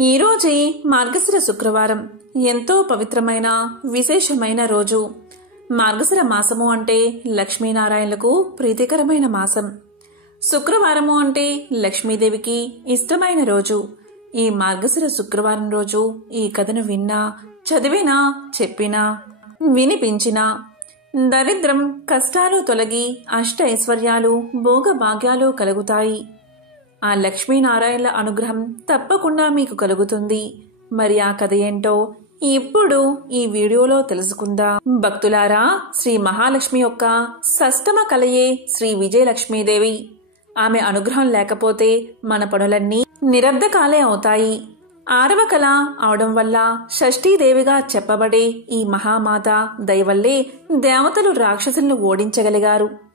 ఈరోజే మార్గశిర శుక్రవారం ఎంతో పవిత్రమైన విశేషమైన రోజు. మార్గశిర మాసము అంటే లక్ష్మీనారాయణలకు ప్రీతికరమైన మాసం. శుక్రవారము అంటే లక్ష్మీదేవికి ఇష్టమైన రోజు. ఈ మార్గశిర శుక్రవారం రోజు ఈ కథను విన్నా, చదివినా, చెప్పినా, వినిపించినా దరిద్రం కష్టాలు తొలగి అష్ట ఐశ్వర్యాలు భోగభాగ్యాలు కలుగుతాయి. ఆ లక్ష్మీనారాయణల అనుగ్రహం తప్పకుండా మీకు కలుగుతుంది. మరి ఆ కథ ఏంటో ఇప్పుడు ఈ వీడియోలో తెలుసుకుందాం. భక్తులారా, శ్రీ మహాలక్ష్మి యొక్క షష్టమ కలయే శ్రీ విజయలక్ష్మీదేవి. ఆమె అనుగ్రహం లేకపోతే మన పనులన్నీ నిరర్ధకాలే అవుతాయి. ఆరవ కళ అవడం వల్ల షష్ఠీదేవిగా చెప్పబడే ఈ మహామాత దయవల్లే దేవతలు రాక్షసులను ఓడించగలిగారు.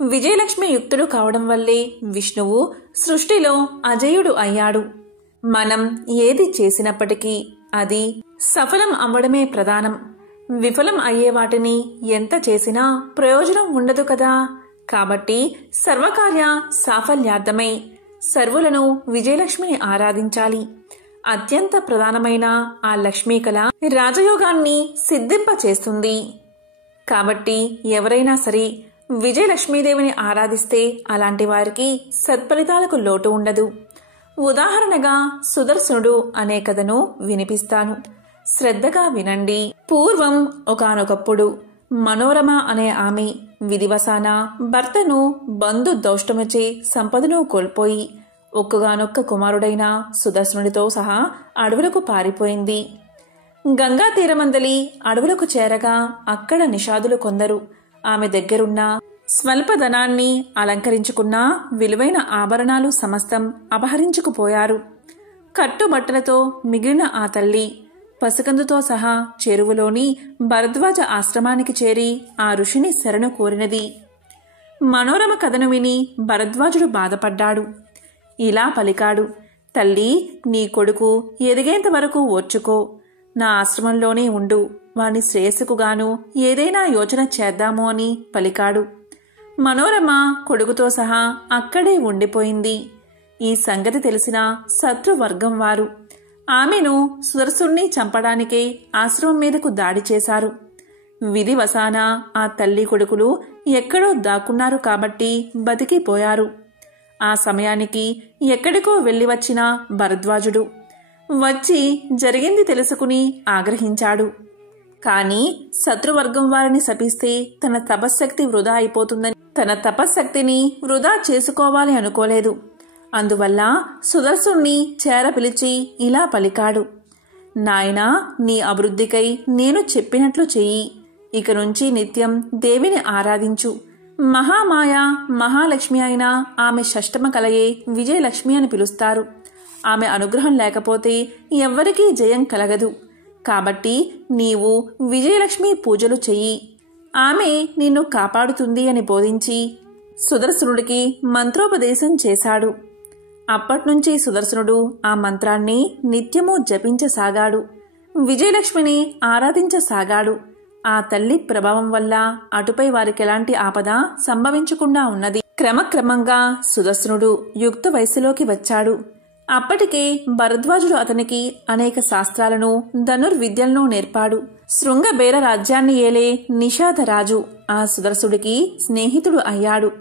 విజయలక్ష్మి యుక్తుడు కావడం వల్లే విష్ణువు సృష్టిలో అజయుడు అయ్యాడు. మనం ఏది చేసినప్పటికీ అది సఫలం అవ్వడమే ప్రధానం. విఫలం అయ్యే వాటిని ఎంత చేసినా ప్రయోజనం ఉండదు కదా. కాబట్టి సర్వకార్య సాఫల్యార్థమై సర్వులను విజయలక్ష్మిని ఆరాధించాలి. అత్యంత ప్రధానమైన ఆ లక్ష్మీ కళ రాజయోగాన్ని సిద్ధింపచేస్తుంది. కాబట్టి ఎవరైనా సరే విజయలక్ష్మీదేవిని ఆరాధిస్తే అలాంటి వారికి సత్ఫలితాలకు లోటు ఉండదు. ఉదాహరణగా సుదర్శనుడు అనే కథను వినిపిస్తాను, శ్రద్ధగా వినండి. పూర్వం ఒకానొకప్పుడు మనోరమ అనే ఆమె విధివశాన భర్తను బంధు దౌష్టముచే సంపదను కోల్పోయి ఒక్కగానొక్క కుమారుడైన సుదర్శనుడితో సహా అడవులకు పారిపోయింది. గంగా తీరమందలి అడవులకు చేరగా అక్కడ నిషాదులు కొందరు ఆమె దగ్గరున్న స్వల్ప ధనాన్ని అలంకరించుకున్న విలువైన ఆభరణాలు సమస్తం అపహరించుకుపోయారు. కట్టుబట్టలతో మిగిలిన ఆ తల్లి పసికందుతో సహా చెరువులోని భరద్వాజ ఆశ్రమానికి చేరి ఆ ఋషిని శరణు కోరినది. మనోరమ కథను విని భరద్వాజుడు బాధపడ్డాడు. ఇలా పలికాడు, తల్లి, నీ కొడుకు ఎదిగేంత వరకు ఓర్చుకో. నా ఆశ్రమంలోనే ఉండు. వాని శ్రేయస్సుకుగాను ఏదైనా యోచన చేద్దాము అని పలికాడు. మనోరమ కొడుకుతో సహా అక్కడే ఉండిపోయింది. ఈ సంగతి తెలిసిన శత్రువర్గం వారు ఆమెను సుదర్శుణ్ణి చంపడానికే ఆశ్రమం మీదకు దాడి చేశారు. విధివశాన ఆ తల్లి కొడుకులు ఎక్కడో దాక్కున్నారు కాబట్టి బతికిపోయారు. ఆ సమయానికి ఎక్కడికో వెళ్లి వచ్చిన భరద్వాజుడు వచ్చి జరిగింది తెలుసుకుని ఆగ్రహించాడు. కాని శత్రువర్గం వారిని శపిస్తే తన తపశ్శక్తి వృధా అయిపోతుందని తన తపశ్శక్తిని వృధా చేసుకోవాలి అనుకోలేదు. అందువల్ల సుదర్శుణ్ణి చేరపిలిచి ఇలా పలికాడు, నాయనా, నీ అభివృద్ధికై నేను చెప్పినట్లు చెయ్యి. ఇక నుంచి నిత్యం దేవిని ఆరాధించు. మహామాయ మహాలక్ష్మి అయిన ఆమె షష్టమ కలయే విజయలక్ష్మి అని పిలుస్తారు. ఆమె అనుగ్రహం లేకపోతే ఎవ్వరికీ జయం కలగదు. కాబట్టి నీవు విజయలక్ష్మి పూజలు చెయ్యి. ఆమె నిన్ను కాపాడుతుంది అని బోధించి సుదర్శనుడికి మంత్రోపదేశం చేశాడు. అప్పట్నుంచి సుదర్శనుడు ఆ మంత్రాన్ని నిత్యము జపించసాగాడు. విజయలక్ష్మిని ఆరాధించసాగాడు. ఆ తల్లి ప్రభావం వల్ల అటుపై వారికెలాంటి ఆపద సంభవించకుండా ఉన్నది. క్రమక్రమంగా సుదర్శనుడు యుక్త వయస్సులోకి వచ్చాడు. అప్పటికే భరద్వాజుడు అతనికి అనేక శాస్త్రాలను ధనుర్విద్యలను నేర్పాడు. శృంగబేర రాజ్యాన్ని ఏలే నిషాదరాజు ఆ సుదర్శుడికి స్నేహితుడు అయ్యాడు.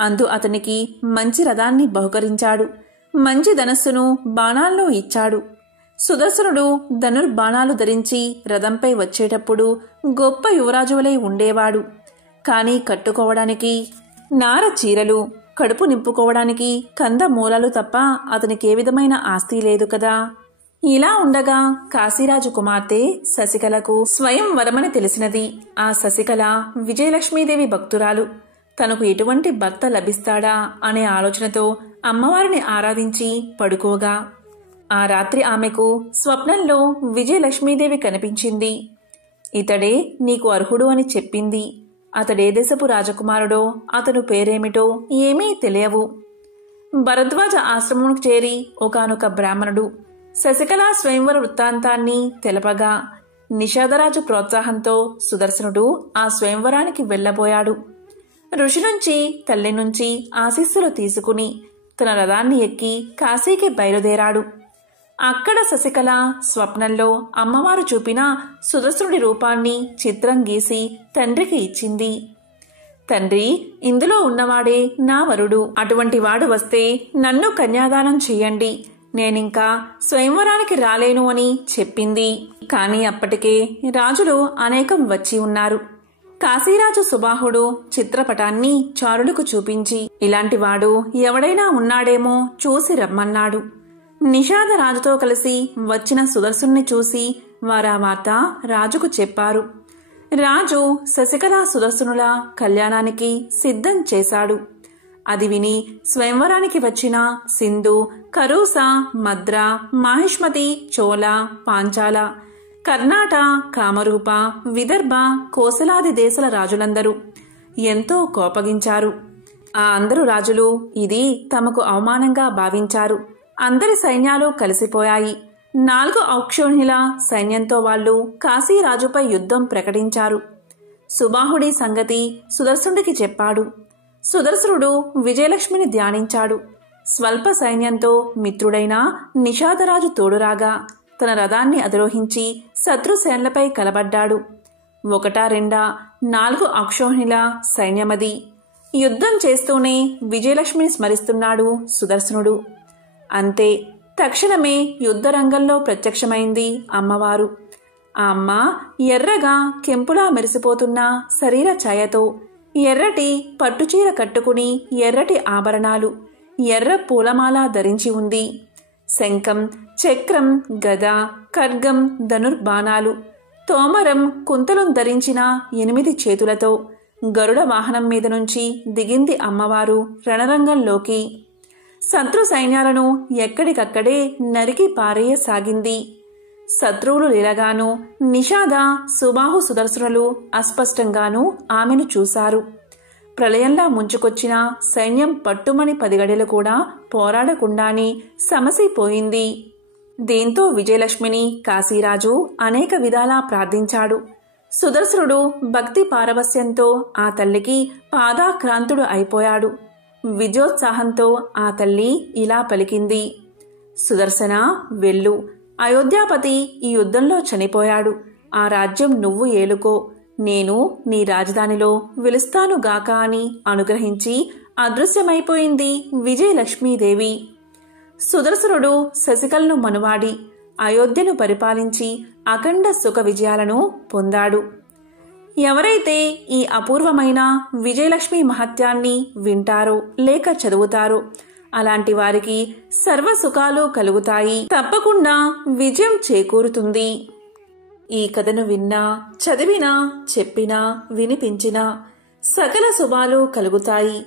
అందు అతనికి మంచి రథాన్ని బహుకరించాడు. మంచి ధనస్సును బాణాలను ఇచ్చాడు. సుదర్శనుడు ధనుర్బాణాలు ధరించి రథంపై వచ్చేటప్పుడు గొప్ప యువరాజువలై ఉండేవాడు. కాని కట్టుకోవడానికి నార చీరలు, కడుపు నింపుకోవడానికి కందమూలాలు తప్ప అతనికే విధమైన ఆస్తి లేదు కదా. ఇలా ఉండగా కాశీరాజు కుమార్తె శశికళకు స్వయం వరమని తెలిసినది. ఆ శశికళ విజయలక్ష్మీదేవి భక్తురాలు. తనకు ఎటువంటి భర్త లభిస్తాడా అనే ఆలోచనతో అమ్మవారిని ఆరాధించి పడుకోగా ఆ రాత్రి ఆమెకు స్వప్నంలో విజయలక్ష్మీదేవి కనిపించింది. ఇతడే నీకు అర్హుడు అని చెప్పింది. అతడే దేశపు రాజకుమారుడో అతను పేరేమిటో ఏమీ తెలియవు. భరద్వాజ ఆశ్రమంకు చేరి ఒకానొక బ్రాహ్మణుడు శశికళా స్వయంవర వృత్తాంతాన్ని తెలపగా నిషాదరాజు ప్రోత్సాహంతో సుదర్శనుడు ఆ స్వయంవరానికి వెళ్లబోయాడు. ఋషి నుంచి తల్లి నుంచి ఆశీస్సులు తీసుకుని తన రథాన్ని ఎక్కి కాశీకి బయలుదేరాడు. అక్కడ శశికళ స్వప్నంలో అమ్మవారు చూపిన సుదర్శనుడి రూపాన్ని చిత్రం గీసి తండ్రికి ఇచ్చింది. తండ్రి, ఇందులో ఉన్నవాడే నా వరుడు. అటువంటి వాడు వస్తే నన్ను కన్యాదానం చెయ్యండి. నేనింకా స్వయంవరానికి రాలేను అని చెప్పింది. కాని అప్పటికే రాజులు అనేకం వచ్చి ఉన్నారు. కాశీరాజు సుబాహుడు చిత్రపటాన్ని చారులకు చూపించి, ఇలాంటివాడు ఎవడైనా ఉన్నాడేమో చూసి రమ్మన్నాడు. నిషాద రాజుతో కలిసి వచ్చిన సుదర్శుణ్ణి చూసి వారా వార్త రాజుకు చెప్పారు. రాజు శశికళ సుదర్శనుల కళ్యాణానికి సిద్ధం చేశాడు. అది విని స్వయంవరానికి వచ్చిన సింధు, కరూస, మద్ర, మాహిష్మతి, చోళ, పాంచాల, కర్ణాట, కామరూప, విదర్భ, కోసలాది దేశాల రాజులందరూ ఎంతో కోపగించారు. ఆ అందరు రాజులు ఇది తమకు అవమానంగా భావించారు. అందరి సైన్యాలు కలిసిపోయాయి. 4 ఔక్షోహిణుల సైన్యంతో వాళ్లు కాశీరాజుపై యుద్ధం ప్రకటించారు. సుబాహుడి సంగతి సుదర్శనుడికి చెప్పాడు. సుదర్శనుడు విజయలక్ష్మిని ధ్యానించాడు. స్వల్ప సైన్యంతో మిత్రుడైన నిషాదరాజు తోడురాగా తన రథాన్ని అధిరోహించి శత్రుసేనలపై కలబడ్డాడు. 1, 2, 4 ఔక్షోహిణుల సైన్యమది. యుద్ధం చేస్తూనే విజయలక్ష్మిని స్మరిస్తున్నాడు సుదర్శనుడు. అంతే, తక్షణమే యుద్ధరంగంలో ప్రత్యక్షమైంది అమ్మవారు. ఆ అమ్మ ఎర్రగా కెంపులా మెరిసిపోతున్న శరీర ఛాయతో, ఎర్రటి పట్టుచీర కట్టుకుని, ఎర్రటి ఆభరణాలు, ఎర్ర పూలమాల ధరించి ఉంది. శంఖం, చక్రం, గద, ఖడ్గం, ధనుర్బాణాలు, తోమరం, కుంతలం ధరించిన 8 చేతులతో గరుడ వాహనం మీద నుంచి దిగింది అమ్మవారు రణరంగంలోకి. శత్రు సైన్యాలను ఎక్కడికక్కడే నరికి పారేయసాగింది. శత్రువులు లీలగాను, నిషాద, సుబాహు సుదర్శనులు అస్పష్టంగానూ ఆమెను చూశారు. ప్రళయంలా ముంచుకొచ్చిన సైన్యం పట్టుమని 10 గడియలు కూడా పోరాడకుండానే సమసిపోయింది. దీంతో విజయలక్ష్మిని కాశీరాజు అనేక విధాలా ప్రార్థించాడు. సుదర్శనుడు భక్తి పారవస్యంతో ఆ తల్లికి పాదాక్రాంతుడు అయిపోయాడు. విజయోత్సాహంతో ఆ తల్లి ఇలా పలికింది: సుదర్శన, వెళ్ళు. అయోధ్యాపతి ఈ యుద్ధంలో చనిపోయాడు. ఆ రాజ్యం నువ్వు ఏలుకో. నేను నీ రాజధానిలో వెలుస్తానుగాక అని అనుగ్రహించి అదృశ్యమైపోయింది విజయలక్ష్మీదేవి. సుదర్శనుడు శశికళను మనువాడి అయోధ్యను పరిపాలించి అఖండ సుఖ విజయాలను పొందాడు. ఎవరైతే ఈ అపూర్వమైన విజయలక్ష్మి మహత్యాన్ని వింటారో లేక చదువుతారో అలాంటి వారికి సర్వ సుఖాలు కలుగుతాయి. తప్పకుండా విజయం చేకూరుతుంది. ఈ కథను విన్నా, చదివినా, చెప్పినా, వినిపించినా సకల శుభాలు కలుగుతాయి.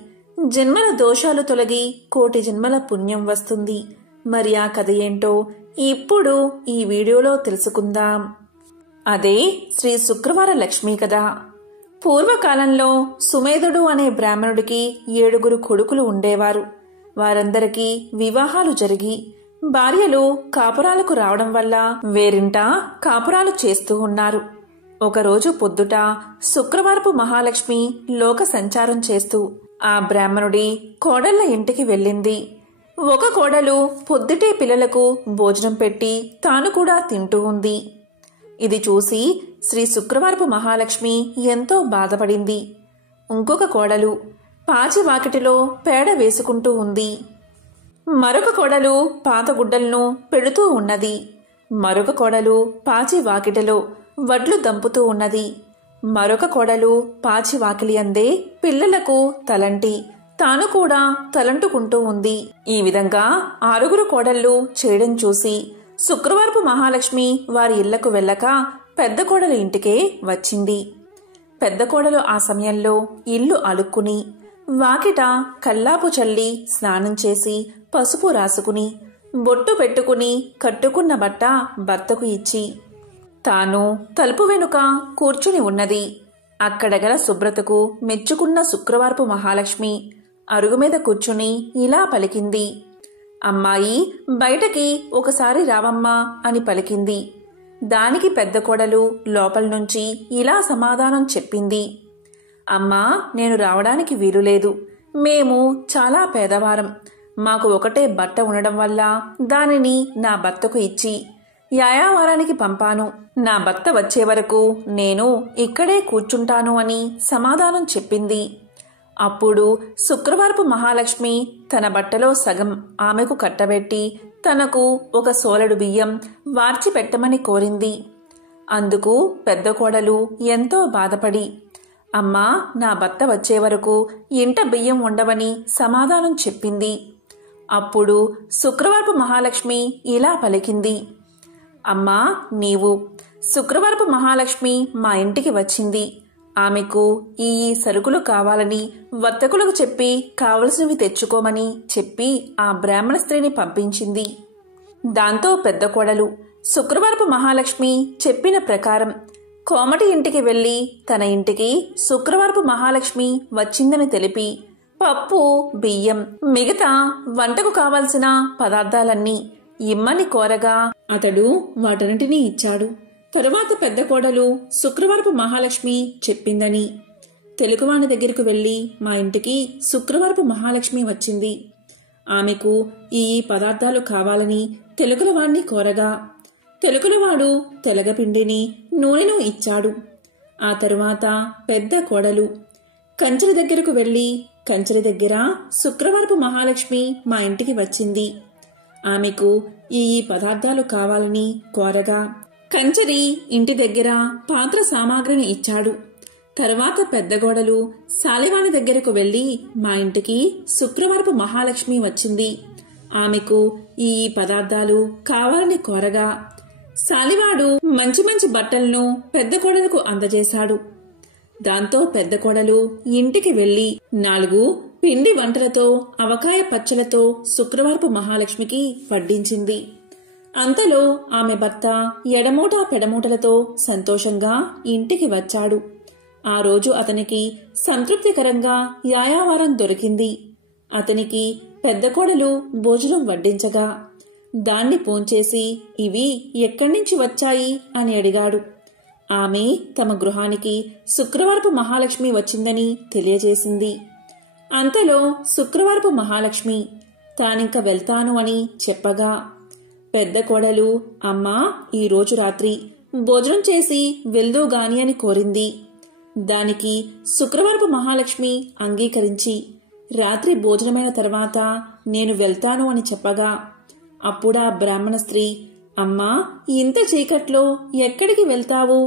జన్మల దోషాలు తొలగి కోటి జన్మల పుణ్యం వస్తుంది. మరి ఆ కథ ఏంటో ఇప్పుడు ఈ వీడియోలో తెలుసుకుందాం. అదే శ్రీ శుక్రవార లక్ష్మీ కథ. పూర్వకాలంలో సుమేధుడు అనే బ్రాహ్మణుడికి 7 కొడుకులు ఉండేవారు. వారందరికీ వివాహాలు జరిగి భార్యలు కాపురాలకు రావడం వల్ల వేరింట కాపురాలు చేస్తూ ఉన్నారు. ఒకరోజు పొద్దుట శుక్రవారపు మహాలక్ష్మి లోక సంచారం చేస్తూ ఆ బ్రాహ్మణుడి కోడళ్ల ఇంటికి వెళ్ళింది. ఒక కోడలు పొద్దుటే పిల్లలకు భోజనం పెట్టి తాను కూడా తింటూ ఉంది. ఇది చూసి శ్రీ శుక్రవారపు మహాలక్ష్మి ఎంతో బాధపడింది. ఇంకొక కోడలు పాచి వాకిటిలో పేడ వేసుకుంటూ ఉంది. మరొక కోడలు పాత గుడ్డలను పెడుతూ ఉన్నది. మరొక కోడలు పాచి వాకిటిలో వడ్లు దంపుతూ ఉన్నది. మరొక కోడలు పాచి వాకిలి అందే పిల్లలకు తలంటి తాను కూడా తలంటుకుంటూ ఉంది. ఈ విధంగా 6 కోడళ్లు చేయడం చూసి శుక్రవారపు మహాలక్ష్మి వారి ఇళ్లకు వెళ్ళక పెద్ద కోడలు ఇంటికే వచ్చింది. పెద్ద కోడలు ఆ సమయంలో ఇల్లు అలుక్కుని వాకిట కల్లాపు చల్లి స్నానం చేసి పసుపు రాసుకుని బొట్టు పెట్టుకుని కట్టుకున్న బట్ట భర్తకు ఇచ్చి తాను తలుపు వెనుక కూర్చుని ఉన్నది. అక్కడ గల శుభ్రతకు మెచ్చుకున్న శుక్రవారపు మహాలక్ష్మి అరుగుమీద కూర్చుని ఇలా పలికింది: అమ్మాయి, బయటకి ఒకసారి రావమ్మా అని పలికింది. దానికి పెద్ద కోడలు లోపల నుంచి ఇలా సమాధానం చెప్పింది: అమ్మా, నేను రావడానికి వీలులేదు. మేము చాలా పేదవారం. మాకు ఒకటే బట్ట ఉండడం వల్ల దానిని నా భర్తకు ఇచ్చి యాయావారానికి పంపాను. నా భర్త వచ్చే వరకు నేను ఇక్కడే కూర్చుంటాను అని సమాధానం చెప్పింది. అప్పుడు శుక్రవారపు మహాలక్ష్మి తన బట్టలో సగం ఆమెకు కట్టబెట్టి తనకు ఒక సోలెడు బియ్యం వార్చి పెట్టమని కోరింది. అందుకు పెద్ద కోడలు ఎంతో బాధపడి, అమ్మా, నా భర్త వచ్చే వరకు ఇంట బియ్యం ఉండవని సమాధానం చెప్పింది. అప్పుడు శుక్రవారపు మహాలక్ష్మి ఇలా పలికింది, అమ్మా, నీవు శుక్రవారపు మహాలక్ష్మి మా ఇంటికి వచ్చింది. ఆమెకు ఈ సరుకులు కావాలని వర్తకులకు చెప్పి కావలసినవి తెచ్చుకోమని చెప్పి ఆ బ్రాహ్మణ స్త్రీని పంపించింది. దాంతో పెద్ద కోడలు శుక్రవారపు మహాలక్ష్మి చెప్పిన ప్రకారం కోమటి ఇంటికి వెళ్లి తన ఇంటికి శుక్రవారపు మహాలక్ష్మి వచ్చిందని తెలిపి పప్పు, బియ్యం, మిగతా వంటకు కావలసిన పదార్థాలన్నీ ఇమ్మని కోరగా అతడు వాటన్నిటినీ ఇచ్చాడు. తరువాత పెద్ద కోడలు శుక్రవారపు మహాలక్ష్మి చెప్పిందని తెలుగువాని దగ్గరకు వెళ్లి మా ఇంటికి శుక్రవారపు మహాలక్ష్మి వచ్చింది, ఆమెకు ఈ పదార్థాలు కావాలని తెలుగులవాణ్ణి కోరగా తెలుగులవాడు తెలగపిండిని, నూనెను ఇచ్చాడు. ఆ తరువాత పెద్ద కోడలు కంచెల దగ్గరకు వెళ్లి కంచెల దగ్గర శుక్రవారపు మహాలక్ష్మి మా ఇంటికి వచ్చింది, ఆమెకు ఈ పదార్థాలు కావాలని కోరగా కంచరి ఇంటి దగ్గర పాత్ర సామాగ్రిని ఇచ్చాడు. తరువాత పెద్ద కోడలు సాలివాని దగ్గరకు వెళ్లి మా ఇంటికి శుక్రవారపు మహాలక్ష్మి వచ్చింది, ఆమెకు ఈ పదార్థాలు కావాలని కోరగా సాలివాడు మంచి మంచి బట్టలను పెద్ద కోడలకు అందజేశాడు. దాంతో పెద్ద కోడలు ఇంటికి వెళ్లి 4 పిండి వంటలతో అవకాయ పచ్చలతో శుక్రవారపు మహాలక్ష్మికి వడ్డించింది. అంతలో ఆమె భర్త ఎడమూట పెడమూటలతో సంతోషంగా ఇంటికి వచ్చాడు. ఆ రోజు అతనికి సంతృప్తికరంగా యాయావారం దొరికింది. అతనికి పెద్ద కోడలు భోజనం వడ్డించగా దాన్ని భోంచేసి ఇవి ఎక్కడ్నుంచి వచ్చాయి అని అడిగాడు. ఆమె తమ గృహానికి శుక్రవారపు మహాలక్ష్మి వచ్చిందని తెలియజేసింది. అంతలో శుక్రవారపు మహాలక్ష్మి తానింక వెళ్తాను అని చెప్పగా పెద్ద కోడలు, అమ్మా, ఈరోజు రాత్రి భోజనం చేసి వెళ్దూగాని అని కోరింది. దానికి శుక్రవారపు మహాలక్ష్మి అంగీకరించి రాత్రి భోజనమైన తర్వాత నేను వెళ్తాను అని చెప్పగా అప్పుడా బ్రాహ్మణ స్త్రీ, అమ్మా, ఇంత చీకట్లో ఎక్కడికి వెళ్తావు?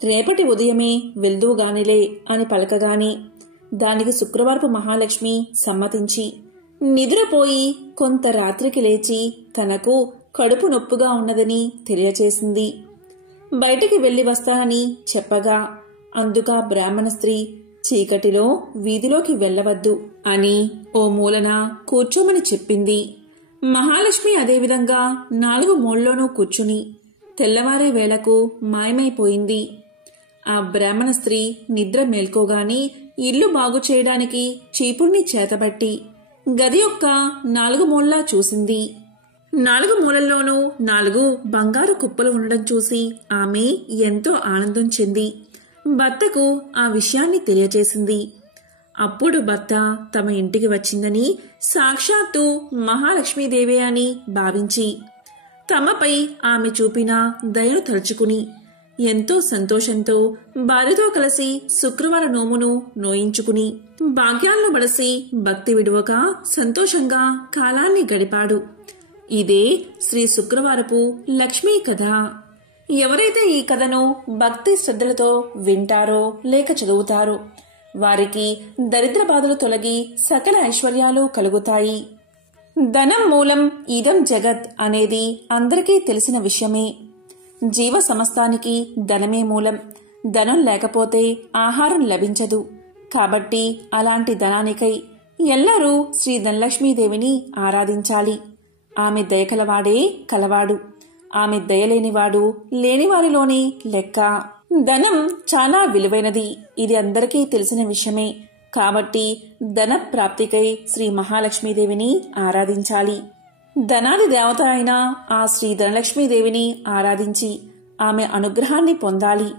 రేపటి ఉదయమే వెళ్దూగానిలే అని పలకగానే దానికి శుక్రవారపు మహాలక్ష్మి సమ్మతించి నిద్రపోయి కొంత రాత్రికి లేచి తనకు కడుపు నొప్పుగా ఉన్నదని తెలియచేసింది. బయటికి వెళ్లి వస్తానని చెప్పగా అందుక బ్రాహ్మణ స్త్రీ చీకటిలో వీధిలోకి వెళ్లవద్దు అని ఓ మూలన కూర్చోమని చెప్పింది. మహాలక్ష్మి అదేవిధంగా 4 మూలలోనూ కూర్చుని తెల్లవారే వేళకు మాయమైపోయింది. ఆ బ్రాహ్మణ స్త్రీ నిద్ర మేల్కోగాని ఇల్లు బాగు చేయడానికి చీపుణ్ణి చేతబట్టి గది యొక్క 4 మూలలా చూసింది. 4 మూలల్లోనూ 4 బంగారు కుప్పలు ఉండడం చూసి ఆమె ఎంతో ఆనందం చెంది భర్తకు ఆ విషయాన్ని తెలియజేసింది. అప్పుడు భర్త తమ ఇంటికి వచ్చిందని సాక్షాత్తు మహాలక్ష్మీదేవి అని భావించి తమపై ఆమె చూపిన దయను తలుచుకుని ఎంతో సంతోషంతో భార్యతో కలిసి శుక్రవార నోమును నోయించుకుని భాగ్యాలను బడసి భక్తి విడువక సంతోషంగా కాలాన్ని గడిపాడు. ఇదే శ్రీ శుక్రవారపు లక్ష్మీ కథ. ఎవరైతే ఈ కథను భక్తి శ్రద్ధలతో వింటారో లేక చదువుతారో వారికి దరిద్ర బాధలు తొలగి సకల ఐశ్వర్యాలు కలుగుతాయి. ధనం మూలం ఇదం జగత్ అనేది అందరికీ తెలిసిన విషయమే. జీవ సమస్తానికి ధనమే మూలం. ధనం లేకపోతే ఆహారం లభించదు. కాబట్టి అలాంటి ధనానికై ఎల్లరూ శ్రీ ధనలక్ష్మీదేవిని ఆరాధించాలి. ఆమె దయకలవాడే కలవాడు. ఆమె దయలేనివాడు లేనివారిలోని లెక్క. ధనం చాలా విలువైనది. ఇది అందరికీ తెలిసిన విషయమే. కాబట్టి ధన ప్రాప్తికై శ్రీ మహాలక్ష్మీదేవిని ఆరాధించాలి. ధనాది దేవత అయిన ఆ శ్రీ ధనలక్ష్మీదేవిని ఆరాధించి ఆమె అనుగ్రహాన్ని పొందాలి.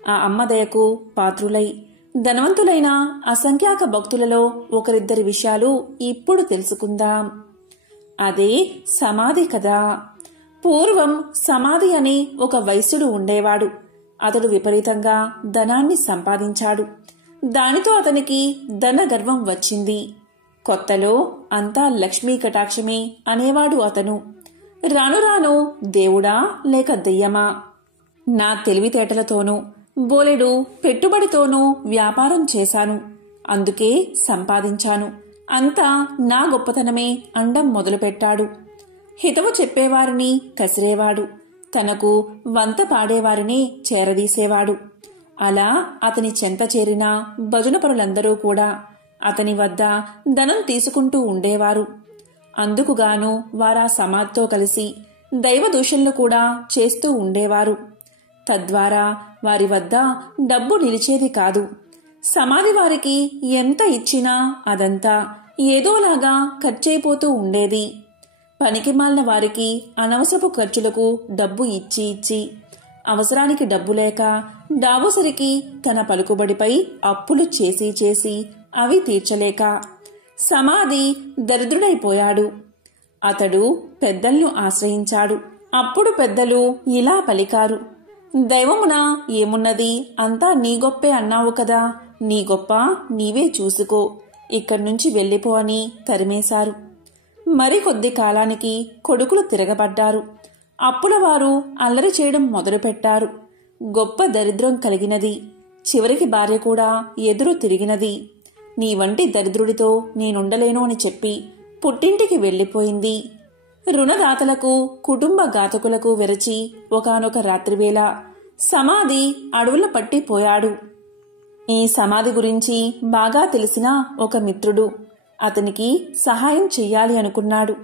ఆ అమ్మ దయకు పాత్రులై ధనవంతులైన అసంఖ్యాక భక్తులలో ఒకరిద్దరి విషయాలు ఇప్పుడు తెలుసుకుందాం. అదే సమాధి కదా. పూర్వం సమాధి అనే ఒక వైశ్యుడు ఉండేవాడు. అతడు విపరీతంగా ధనాన్ని సంపాదించాడు. దానితో అతనికి ధన గర్వం వచ్చింది. కొత్తలో అంతా లక్ష్మీ కటాక్షమే అనేవాడు అతను. రాను రాను దేవుడా లేక దెయ్యమా, నా తెలివితేటలతోనూ బోలెడు పెట్టుబడితోనూ వ్యాపారం చేశాను, అందుకే సంపాదించాను, అంతా నా గొప్పతనమే అండం మొదలుపెట్టాడు. హితవు చెప్పేవారిని కసిరేవాడు, తనకు వంత పాడేవారిని చేరదీసేవాడు. అలా అతని చెంత చేరిన భజనపరులందరూ కూడా అతని వద్ద ధనం తీసుకుంటూ ఉండేవారు. అందుకుగాను వారా సమాధితో కలిసి దైవ దూషణలు కూడా చేస్తూ ఉండేవారు. తద్వారా వారి వద్ద డబ్బు నిలిచేది కాదు. సమాధి వారికి ఎంత ఇచ్చినా అదంతా ఏదోలాగా ఖర్చయిపోతూ ఉండేది. పనికిమాలిన వారికి అనవసరపు ఖర్చులకు డబ్బు ఇచ్చి ఇచ్చి అవసరానికి డబ్బు లేక డాబోసరికి తన పలుకుబడిపై అప్పులు చేసి చేసి అవి తీర్చలేక సమాధి దరిద్రుడైపోయాడు. అతడు పెద్దలను ఆశ్రయించాడు. అప్పుడు పెద్దలు ఇలా పలికారు, దైవమున ఏమున్నది, అంతా నీ గొప్పే అన్నావు కదా, నీ గొప్ప నీవే చూసుకో, ఇక్కడ్నుంచి వెళ్ళిపో అని తరిమేశారు. మరికొద్ది కాలానికి కొడుకులు తిరగబడ్డారు. అప్పుల వారు అల్లరి చేయడం మొదలుపెట్టారు. గొప్ప దరిద్రం కలిగినది. చివరికి భార్య కూడా ఎదురు తిరిగినది. నీ వంటి దరిద్రుడితో నేనుండలేను అని చెప్పి పుట్టింటికి వెళ్ళిపోయింది. రుణదాతలకు కుటుంబ ఘాతకులకు వెరచి ఒకానొక రాత్రివేళ సమాధి అడవుల పట్టిపోయాడు. ఈ సమాధి గురించి బాగా తెలిసిన ఒక మిత్రుడు అతనికి సహాయం చెయ్యాలి అనుకున్నాడు.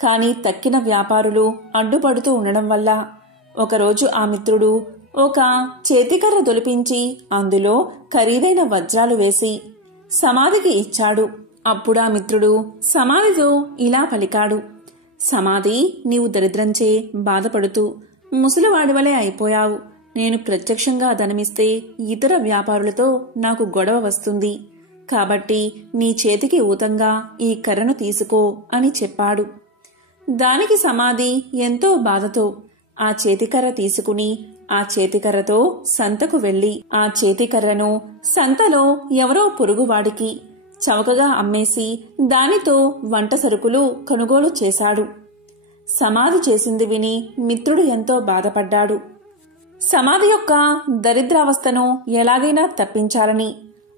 కాని తక్కిన వ్యాపారులు అడ్డుపడుతూ ఉండడం వల్ల ఒకరోజు ఆ మిత్రుడు ఒక చేతికర్ర దొలిపించి అందులో ఖరీదైన వజ్రాలు వేసి సమాధికి ఇచ్చాడు. అప్పుడా మిత్రుడు సమాధితో ఇలా పలికాడు, సమాధి, నీవు దరిద్రంచే బాధపడుతూ ముసలివాడివలే అయిపోయావు. నేను ప్రత్యక్షంగా ధనమిస్తే ఇతర వ్యాపారులతో నాకు గొడవ వస్తుంది. కాబట్టి నీ చేతికి ఊతంగా ఈ కర్రను తీసుకో అని చెప్పాడు. దానికి సమాధి ఎంతో బాధతో ఆ చేతికర్ర తీసుకుని ఆ చేతికర్రతో సంతకు వెళ్లి ఆ చేతికర్రను సంతలో ఎవరో పొరుగువాడికి చవకగా అమ్మేసి దానితో వంట సరుకులు కొనుగోలు చేశాడు. సమాధి చేసింది విని మిత్రుడు ఎంతో బాధపడ్డాడు. సమాధి యొక్క దరిద్రావస్థను ఎలాగైనా తప్పించాలని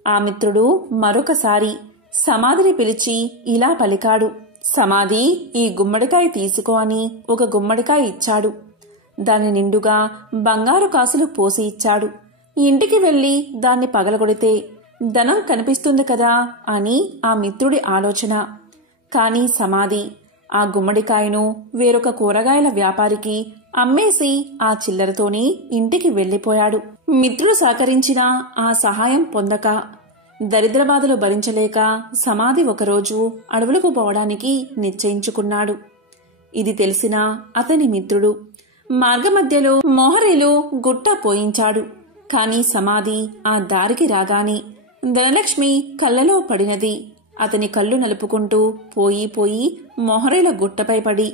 ఆ మిత్రుడు మరొకసారి సమాధిని పిలిచి ఇలా పలికాడు, సమాధి, ఈ గుమ్మడికాయ తీసుకో అని ఒక గుమ్మడికాయ ఇచ్చాడు. దాని నిండుగా బంగారు కాసులు పోసి ఇచ్చాడు. ఇంటికి వెళ్లి దాన్ని పగలగొడితే ధనం కనిపిస్తుంది కదా అని ఆ మిత్రుడి ఆలోచన. కాని సమాధి ఆ గుమ్మడికాయను వేరొక కూరగాయల వ్యాపారికి అమ్మేసి ఆ చిల్లరతోనే ఇంటికి వెళ్లిపోయాడు. మిత్రుడు సహకరించిన ఆ సహాయం పొందక దరిద్రబాధలు భరించలేక సమాధి ఒకరోజు అడవులకు పోవడానికి నిశ్చయించుకున్నాడు. ఇది తెలిసిన అతని మిత్రుడు మార్గమధ్యలో మోహరేలు గుట్ట పోయించాడు. కాని సమాధి ఆ దారికి రాగానే ధనలక్ష్మి కళ్ళలో పడినది. అతని కళ్ళు నలుపుకుంటూ పోయి పోయి మోహరేల గుట్టపై పడి,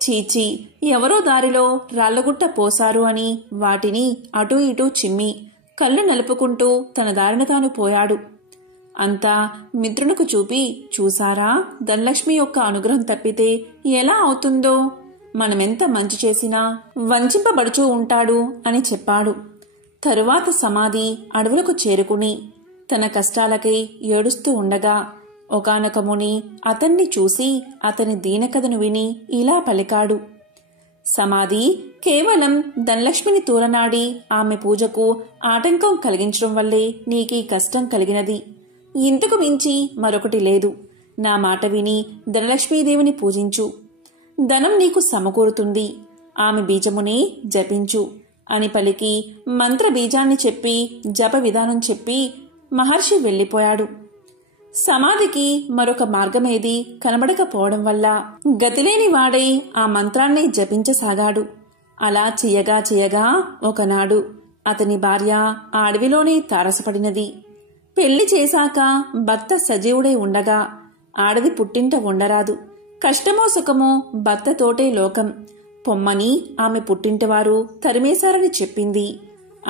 చీచి, ఎవరో దారిలో రాళ్లగుట్ట పోశారు అని వాటిని అటూ ఇటూ చిమ్మి కళ్ళు నలుపుకుంటూ తన దారిన తాను పోయాడు. అంతా మిత్రునికి చూపి, చూసారా, ధనలక్ష్మి యొక్క అనుగ్రహం తప్పితే ఎలా అవుతుందో, మనమెంత మంచి చేసినా వంచింపబడుచూ ఉంటాడు అని చెప్పాడు. తరువాత సమాధి అడవులకు చేరుకుని తన కష్టాలకై ఏడుస్తూ ఉండగా ఒకానొక ముని అతన్ని చూసి అతని దీనకథను విని ఇలా పలికాడు, సమాధి, కేవలం ధనలక్ష్మిని తూలనాడి ఆమె పూజకు ఆటంకం కలిగించడం వల్లే నీకీ కష్టం కలిగినది. ఇంతకు మించి మరొకటి లేదు. నా మాట విని ధనలక్ష్మీదేవిని పూజించు. ధనం నీకు సమకూరుతుంది. ఆమె బీజమునే జపించు అని పలికి మంత్ర బీజాన్ని చెప్పి జప విధానం చెప్పి మహర్షి వెళ్లిపోయాడు. సమాధికి మరొక మార్గమేది కనబడకపోవడం వల్ల గతిలేని వాడై ఆ మంత్రాన్ని జపించసాగాడు. అలా చెయ్యగా చెయ్యగా ఒకనాడు అతని భార్య ఆ అడవిలోనే తారసపడినది. పెళ్లి చేశాక భర్త సజీవుడై ఉండగా ఆడది పుట్టింట ఉండరాదు. కష్టమో సుఖమో భర్తతోటే లోకం. పొమ్మని ఆమె పుట్టింటివారు తరిమేశారని చెప్పింది.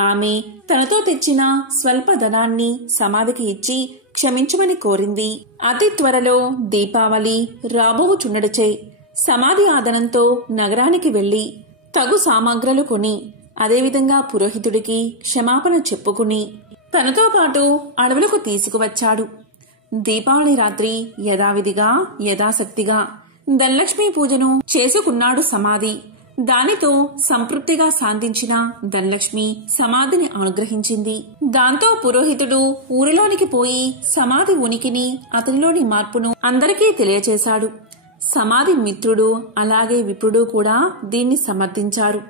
ఆమె తనతో తెచ్చిన స్వల్ప ధనాన్ని సమాధికి ఇచ్చి క్షమించమని కోరింది. అతి త్వరలో దీపావళి రాబోవుచుండడచే సమాధి ఆదనంతో నగరానికి వెళ్లి తగు సామాగ్రలు కొని అదేవిధంగా పురోహితుడికి క్షమాపణ చెప్పుకుని తనతో పాటు అడవులకు తీసుకువచ్చాడు. దీపావళి రాత్రి యథావిధిగా యథాశక్తిగా ధనలక్ష్మి పూజను చేసుకున్నాడు సమాధి. దానితో సంతృప్తిగా శాంతించిన ధనలక్ష్మి సమాధిని అనుగ్రహించింది. దాంతో పురోహితుడు ఊరిలోనికి పోయి సమాధి ఉనికిని అతనిలోని మార్పును అందరికీ తెలియచేశాడు. సమాధి మిత్రుడు అలాగే విప్రుడు కూడా దీన్ని సమర్థించారు.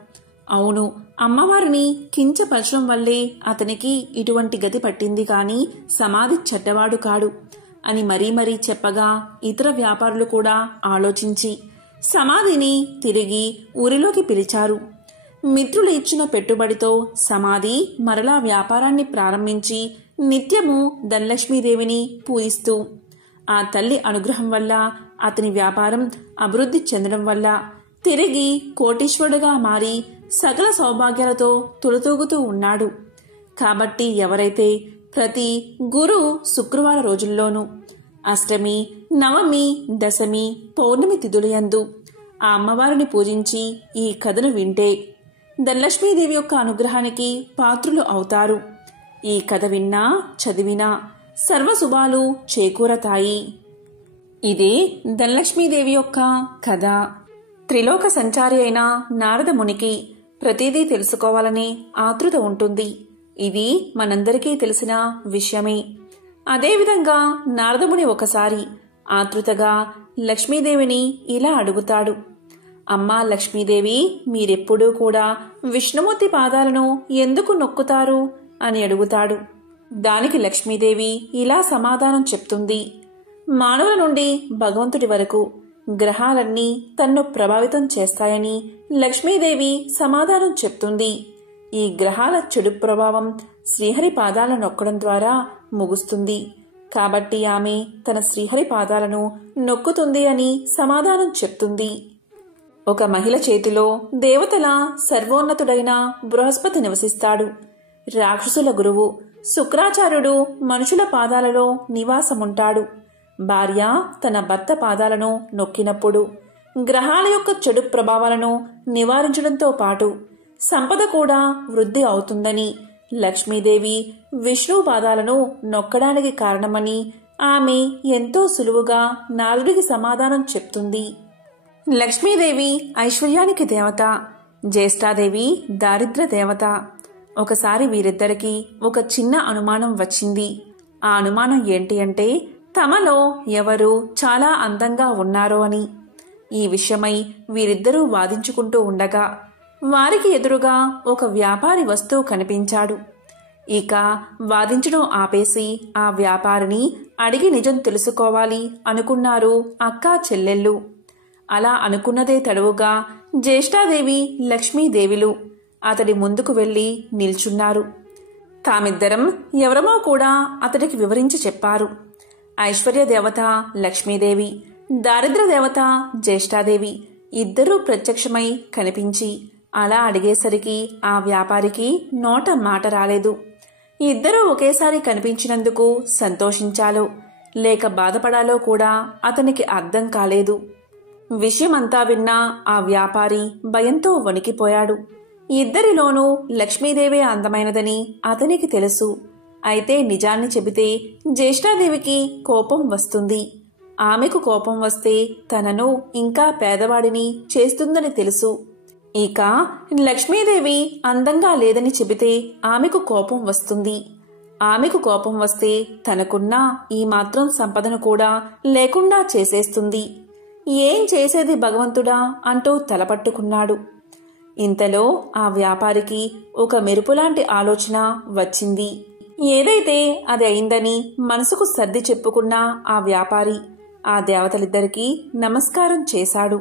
అవును, అమ్మవారిని కించపరచడం వల్లే అతనికి ఇటువంటి గతి పట్టింది కాని సమాధి చెడ్డవాడు కాడు అని మరీ మరీ చెప్పగా ఇతర వ్యాపారులు కూడా ఆలోచించి సమాధిని తిరిగి ఊరిలోకి పిలిచారు. మిత్రులు ఇచ్చిన పెట్టుబడితో సమాధి మరలా వ్యాపారాన్ని ప్రారంభించి నిత్యము ధనలక్ష్మీదేవిని పూజిస్తూ ఆ తల్లి అనుగ్రహం వల్ల అతని వ్యాపారం అభివృద్ధి చెందడం వల్ల తిరిగి కోటీశ్వరుడుగా మారి సకల సౌభాగ్యాలతో తులతూగుతూ ఉన్నాడు. కాబట్టి ఎవరైతే ప్రతి గురు శుక్రవార రోజుల్లోనూ అష్టమి, నవమి, దశమి, పౌర్ణమి తిథులయందు ఆ అమ్మవారిని పూజించి ఈ కథను వింటే ధనలక్ష్మీదేవి యొక్క అనుగ్రహానికి పాత్రులు అవుతారు. ఈ కథ విన్నా చదివినా సర్వశుభాలు చేకూరతాయి. ఇది ధనలక్ష్మీదేవి యొక్క కథ. త్రిలోక సంచారి అయిన నారద మునికి ప్రతిదీ తెలుసుకోవాలనే ఆతృత ఉంటుంది. ఇది మనందరికీ తెలిసిన విషయమే. అదేవిధంగా నారదముని ఒకసారి ఆతృతగా లక్ష్మీదేవిని ఇలా అడుగుతాడు. అమ్మా లక్ష్మీదేవి, మీరెప్పుడూ కూడా విష్ణుమూర్తి పాదాలను ఎందుకు నొక్కుతారు అని అడుగుతాడు. దానికి లక్ష్మీదేవి ఇలా సమాధానం చెప్తుంది. మానవుల నుండి భగవంతుడి వరకు గ్రహాలన్నీ తన్ను ప్రభావితం చేస్తాయని లక్ష్మీదేవి సమాధానం చెప్తుంది. ఈ గ్రహాల చెడు ప్రభావం శ్రీహరి పాదాలను నొక్కడం ద్వారా ముగుస్తుంది. కాబట్టి ఆమె తన శ్రీహరి పాదాలను నొక్కుతుంది అని సమాధానం చెప్తుంది. ఒక మహిళ చేతిలో దేవతల సర్వోన్నతుడైన బృహస్పతి నివసిస్తాడు. రాక్షసుల గురువు శుక్రాచార్యుడు మనుషుల పాదాలలో నివాసముంటాడు. భార్య తన భర్త పాదాలను నొక్కినప్పుడు గ్రహాల యొక్క చెడు ప్రభావాలను నివారించడంతో పాటు సంపద కూడా వృద్ధి అవుతుందని లక్ష్మీదేవి విష్ణు పాదాలను నొక్కడానికి కారణమని ఆమె ఎంతో సులువుగా నారదుడికి సమాధానం చెప్తుంది. లక్ష్మీదేవి ఐశ్వర్యానికి దేవత, జ్యేష్ఠాదేవి దారిద్ర్య దేవత. ఒకసారి వీరిద్దరికీ ఒక చిన్న అనుమానం వచ్చింది. ఆ అనుమానం ఏంటి అంటే తమలో ఎవరు చాలా అందంగా ఉన్నారో అని. ఈ విషయమై వీరిద్దరూ వాదించుకుంటూ ఉండగా వారికి ఎదురుగా ఒక వ్యాపారి వస్తూ కనిపించాడు. ఇక వాదించడం ఆపేసి ఆ వ్యాపారిని అడిగి నిజం తెలుసుకోవాలి అనుకున్నారు అక్కా చెల్లెళ్ళు. అలా అనుకున్నదే తడువుగా జ్యేష్ఠాదేవి లక్ష్మీదేవిలు అతడి ముందుకు వెళ్లి నిల్చున్నారు. తామిద్దరం ఎవరమో కూడా అతడికి వివరించి చెప్పారు. ఐశ్వర్య దేవత లక్ష్మీదేవి, దారిద్ర్య దేవత జ్యేష్ఠాదేవి ఇద్దరూ ప్రత్యక్షమై కనిపించి అలా అడిగేసరికి ఆ వ్యాపారికి నోట మాట రాలేదు. ఇద్దరూ ఒకేసారి కనిపించినందుకు సంతోషించాలో లేక బాధపడాలో కూడా అతనికి అర్థం కాలేదు. విషయమంతా విన్నా ఆ వ్యాపారి భయంతో వణికిపోయాడు. ఇద్దరిలోనూ లక్ష్మీదేవే అందమైనదని అతనికి తెలుసు. అయితే నిజాన్ని చెబితే జ్యేష్ఠాదేవికి కోపం వస్తుంది. ఆమెకు కోపం వస్తే తనను ఇంకా పేదవాడిని చేస్తుందని తెలుసు. ఇక లక్ష్మీదేవి అందంగా లేదని చెబితే ఆమెకు కోపం వస్తుంది. ఆమెకు కోపం వస్తే తనకున్న ఈ మాత్రం సంపదను కూడా లేకుండా చేసేస్తుంది. ఏం చేసేది భగవంతుడా అంటూ తలపట్టుకున్నాడు. ఇంతలో ఆ వ్యాపారికి ఒక మెరుపులాంటి ఆలోచన వచ్చింది. ఏదైతే అది అయిందని మనసుకు సర్ది చెప్పుకున్న ఆ వ్యాపారి ఆ దేవతలిద్దరికీ నమస్కారం చేశాడు.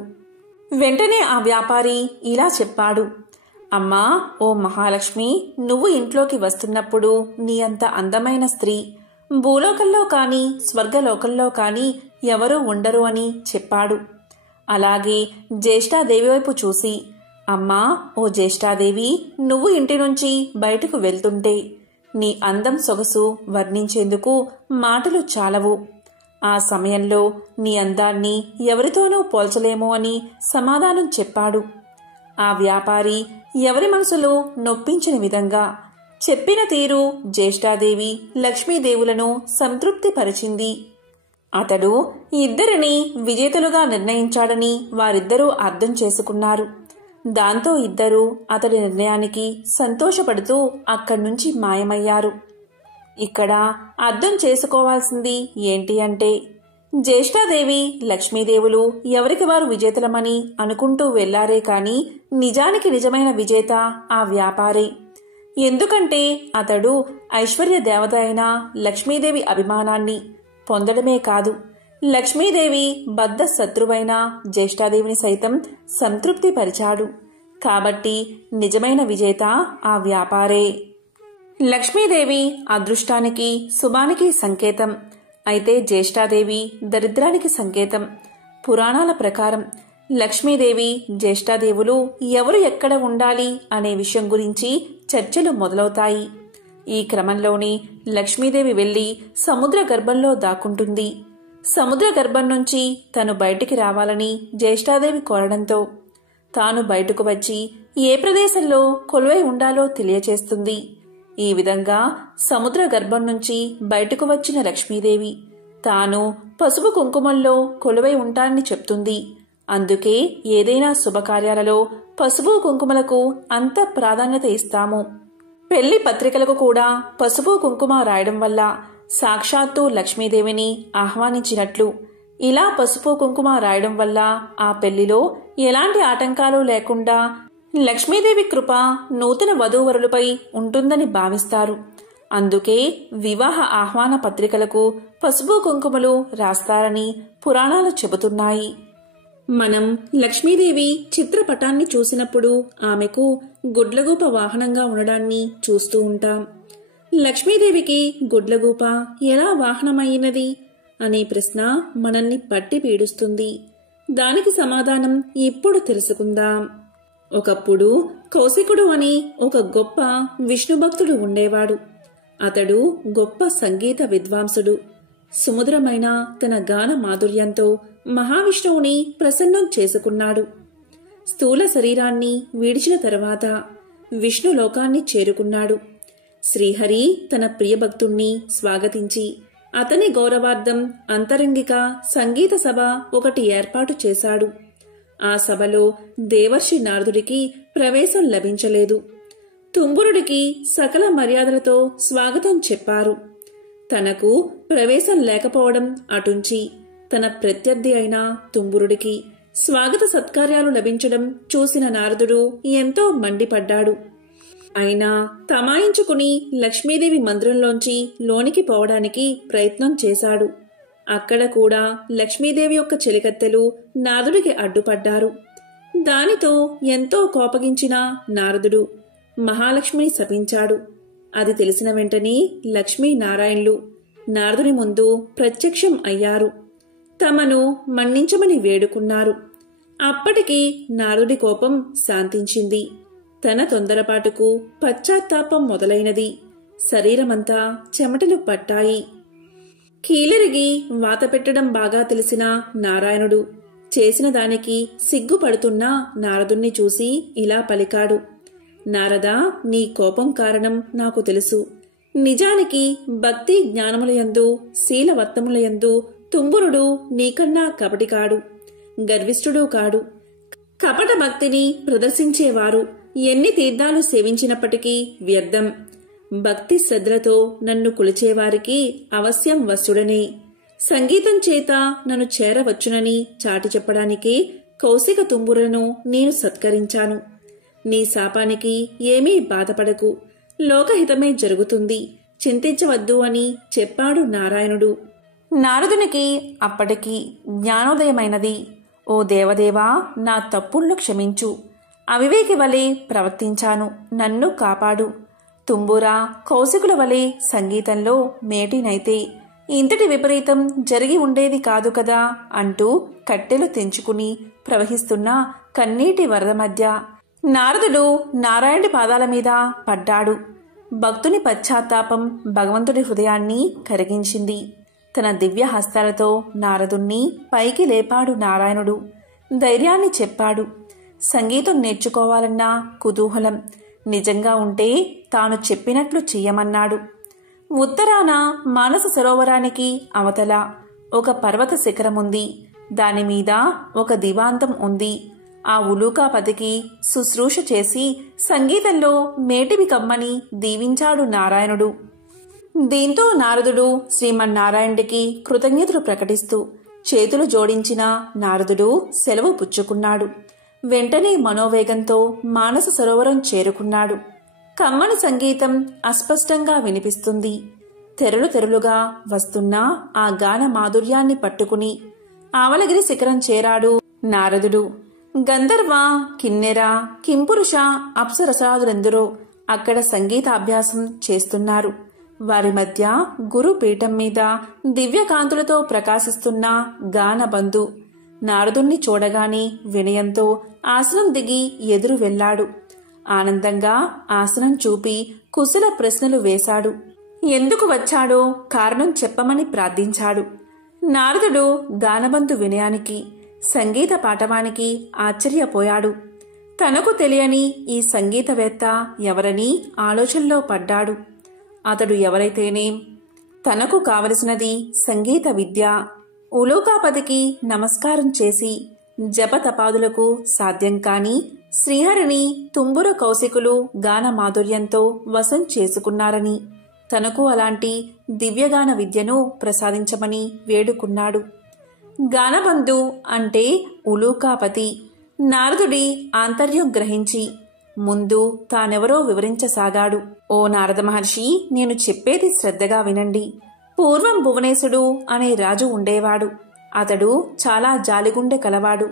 వెంటనే ఆ వ్యాపారి ఇలా చెప్పాడు. అమ్మా, ఓ మహాలక్ష్మి, నువ్వు ఇంట్లోకి వస్తున్నప్పుడు నీ అంత అందమైన స్త్రీ భూలోకంలో కాని స్వర్గలోకంలో కాని ఎవరూ ఉండరు అని చెప్పాడు. అలాగే జ్యేష్ఠాదేవి వైపు చూసి, అమ్మా, ఓ జ్యేష్ఠాదేవి, నువ్వు ఇంటి నుంచి బయటకు వెళ్తుంటే నీ అందం సొగసు వర్ణించేందుకు మాటలు చాలవు. ఆ సమయంలో నీ అందాన్ని ఎవరితోనూ పోల్చలేమో అని సమాధానం చెప్పాడు. ఆ వ్యాపారి ఎవరి మనసులో నొప్పించిన విధంగా చెప్పిన తీరు జ్యేష్ఠాదేవి లక్ష్మీదేవులను సంతృప్తిపరిచింది. అతడు ఇద్దరిని విజేతలుగా నిర్ణయించాడని వారిద్దరూ అర్థం చేసుకున్నారు. దాంతో ఇద్దరూ అతడి నిర్ణయానికి సంతోషపడుతూ అక్కడ్నుంచి మాయమయ్యారు. ఇక్కడ అర్థం చేసుకోవాల్సింది ఏంటి అంటే, జ్యేష్ఠాదేవి లక్ష్మీదేవులు ఎవరికి వారు విజేతలమని అనుకుంటూ వెళ్లారే కాని నిజానికి నిజమైన విజేత ఆ వ్యాపారే. ఎందుకంటే అతడు ఐశ్వర్య దేవత అయిన లక్ష్మీదేవి అభిమానాన్ని పొందడమే కాదు, లక్ష్మీదేవి బద్ధ శత్రువైన జ్యేష్ఠాదేవిని సైతం సంతృప్తిపరిచాడు. కాబట్టి నిజమైన విజేత ఆ వ్యాపారే. లక్ష్మీదేవి అదృష్టానికి శుభానికి సంకేతం. అయితే జ్యేష్ఠాదేవి దరిద్రానికి సంకేతం. పురాణాల ప్రకారం లక్ష్మీదేవి జ్యేష్ఠాదేవులు ఎవరు ఎక్కడ ఉండాలి అనే విషయం గురించి చర్చలు మొదలవుతాయి. ఈ క్రమంలోనే లక్ష్మీదేవి వెళ్లి సముద్ర గర్భంలో దాక్కుంటుంది. సముద్ర గర్భం నుంచి తను బయటికి రావాలని జ్యేష్ఠాదేవి కోరడంతో తాను బయటకు వచ్చి ఏ ప్రదేశంలో కొలువై ఉండాలో తెలియచేస్తుంది. ఈ విధంగా సముద్ర గర్భం నుంచి బయటకు వచ్చిన లక్ష్మీదేవి తాను పసుపు కుంకుమల్లో కొలువై ఉంటానని చెప్తుంది. అందుకే ఏదైనా శుభకార్యాలలో పసుపు కుంకుమలకు అంత ప్రాధాన్యత ఇస్తాము. పెళ్లి పత్రికలకు కూడా పసుపు కుంకుమ రాయడం వల్ల సాక్షాత్తు లక్ష్మీదేవిని ఆహ్వానించినట్లు. ఇలా పసుపు కుంకుమ రాయడం వల్ల ఆ పెళ్లిలో ఎలాంటి ఆటంకాలు లేకుండా లక్ష్మీదేవి కృప నూతన వధూవరులపై ఉంటుందని భావిస్తారు. అందుకే వివాహ ఆహ్వాన పత్రికలకు పసుపు కుంకుమలు రాస్తారని పురాణాలు చెబుతున్నాయి. మనం లక్ష్మీదేవి చిత్రపటాన్ని చూసినప్పుడు ఆమెకు గుడ్లగూప వాహనంగా ఉండడాన్ని చూస్తూ ఉంటాం. లక్ష్మీదేవికి గుడ్లగూప ఎలా వాహనమైనది అనే ప్రశ్న మనల్ని పట్టి పీడుస్తుంది. దానికి సమాధానం ఇప్పుడు తెలుసుకుందాం. ఒకప్పుడు కౌశికుడు అని ఒక గొప్ప విష్ణుభక్తుడు ఉండేవాడు. అతడు గొప్ప సంగీత విద్వాంసుడు. సుమధురమైన తన గాన మాధుర్యంతో మహావిష్ణువుని ప్రసన్నం చేసుకున్నాడు. స్థూల శరీరాన్ని విడిచిన తర్వాత విష్ణు లోకాన్ని చేరుకున్నాడు. శ్రీహరి తన ప్రియభక్తుణ్ణి స్వాగతించి అతని గౌరవార్థం అంతరంగిక సంగీత సభ ఒకటి ఏర్పాటు చేశాడు. ఆ సభలో దేవర్షి నారదుడికి ప్రవేశం లభించలేదు. తుంబురుడికి సకల మర్యాదలతో స్వాగతం చెప్పారు. తనకు ప్రవేశం లేకపోవడం అటుంచి తన ప్రత్యర్థి అయిన తుంబురుడికి స్వాగత సత్కార్యాలు లభించడం చూసిన నారదుడు ఎంతో మండిపడ్డాడు. అయినా తమాయించుకుని లక్ష్మీదేవి మందిరంలోంచి లోనికి పోవడానికి ప్రయత్నం చేశాడు. అక్కడ కూడా లక్ష్మీదేవి యొక్క చెలికత్తెలు నారదుడికి అడ్డుపడ్డారు. దానితో ఎంతో కోపగించిన నారదుడు మహాలక్ష్మిని శపించాడు. అది తెలిసిన వెంటనే లక్ష్మీనారాయణులు నారదుని ముందు ప్రత్యక్షం అయ్యారు. తమను మన్నించమని వేడుకున్నారు. అప్పటికి నారదుడి కోపం శాంతించింది. తన తొందరపాటుకు పశ్చాత్తాపం మొదలైనది. శరీరమంతా చెమటలు పట్టాయి. కీలరిగి వాత పెట్టడం బాగా తెలిసిన నారాయణుడు చేసిన దానికి సిగ్గుపడుతున్న నారదుణ్ణి చూసి ఇలా పలికాడు. నారదా, నీ కోపం కారణం నాకు తెలుసు. నిజానికి భక్తి జ్ఞానములయందు శీలవత్తములయందు తుంబురుడు నీకన్నా కపటి కాడు, గర్విష్ఠుడు కాడు. కపట భక్తిని ప్రదర్శించేవారు ఎన్ని తీర్థాలు సేవించినప్పటికీ వ్యర్థం. భక్తి శ్రద్ధలతో నన్ను కొలిచేవారికి అవశ్యం వశుడనే. సంగీతం చేత నన్ను చేరవచ్చునని చాటి చెప్పడానికే కౌశిక తుంబురను నేను సత్కరించాను. నీ శాపానికి ఏమీ బాధపడకు, లోకహితమే జరుగుతుంది, చింతించవద్దు అని చెప్పాడు నారాయణుడు. నారదునికి అప్పటికి జ్ఞానోదయమైనది. ఓ దేవదేవా, నా తప్పుళ్ళు క్షమించు. అవివేకి వలె ప్రవర్తించాను, నన్ను కాపాడు. తుంబురా, కౌశికుల వలె సంగీతంలో మేటినైతే ఇంతటి విపరీతం జరిగి ఉండేది కాదు కదా అంటూ కట్టెలు తెంచుకుని ప్రవహిస్తున్న కన్నీటి వరద మధ్య నారదుడు నారాయణుడి పాదాల మీద పడ్డాడు. భక్తుని పశ్చాత్తాపం భగవంతుడి హృదయాన్ని కరిగించింది. తన దివ్య హస్తాలతో నారదుణ్ణి పైకి లేపాడు నారాయణుడు. ధైర్యాన్ని చెప్పాడు. సంగీతం నేర్చుకోవాలన్న కుతూహలం నిజంగా ఉంటే తాను చెప్పినట్లు చెయ్యమన్నాడు. ఉత్తరాన మానస సరోవరానికి అవతల ఒక పర్వత శిఖరముంది. దానిమీద ఒక దివాంతం ఉంది. ఆ ఉలూకాపతికి శుశ్రూష చేసి సంగీతంలో మేటివి కమ్మని దీవించాడు నారాయణుడు. దీంతో నారదుడు శ్రీమన్నారాయణుడికి కృతజ్ఞతలు ప్రకటిస్తూ చేతులు జోడించిన నారదుడు సెలవు పుచ్చుకున్నాడు. వెంటనే మనోవేగంతో మానస సరోవరం చేరుకున్నాడు. కమ్మని సంగీతం అస్పష్టంగా వినిపిస్తుంది. తెరలు తెరలుగా వస్తున్న ఆ గాన మాధుర్యాన్ని పట్టుకుని ఆవలగిరి శిఖరం చేరాడు నారదుడు. గంధర్వ, కిన్నెర, కింపురుష, అప్సరసాదులెందరో అక్కడ సంగీతాభ్యాసం చేస్తున్నారు. వారి మధ్య గురు పీఠం మీద దివ్యకాంతులతో ప్రకాశిస్తున్న గానబంధు నారదుణ్ణి చూడగానే వినయంతో ఆసనం దిగి ఎదురు వెళ్లాడు. ఆనందంగా ఆసనం చూపి కుశల ప్రశ్నలు వేశాడు. ఎందుకు వచ్చాడో కారణం చెప్పమని ప్రార్థించాడు. నారదుడు గానబంధు వినయానికి, సంగీత పాఠవానికి ఆశ్చర్యపోయాడు. తనకు తెలియని ఈ సంగీతవేత్త ఎవరని ఆలోచనలో పడ్డాడు. అతడు ఎవరైతేనేం, తనకు కావలసినది సంగీత విద్య. ఉలూకాపతికి నమస్కారం చేసి జపతపాదులకు సాధ్యం కాని శ్రీహరిని తుంబుర కౌశికులు గాన మాధుర్యంతో వశం చేసుకున్నారని, తనకు అలాంటి దివ్యగాన విద్యను ప్రసాదించమని వేడుకున్నాడు. గానబంధు అంటే ఉలూకాపతి. నారదుడి ఆంతర్యం గ్రహించి ముందు తానెవరో వివరించసాగాడు. ఓ నారద మహర్షి, నేను చెప్పేది శ్రద్ధగా వినండి. పూర్వం భువనేశుడు అనే రాజు ఉండేవాడు. అతడు చాలా జాలిగుండె కలవాడు,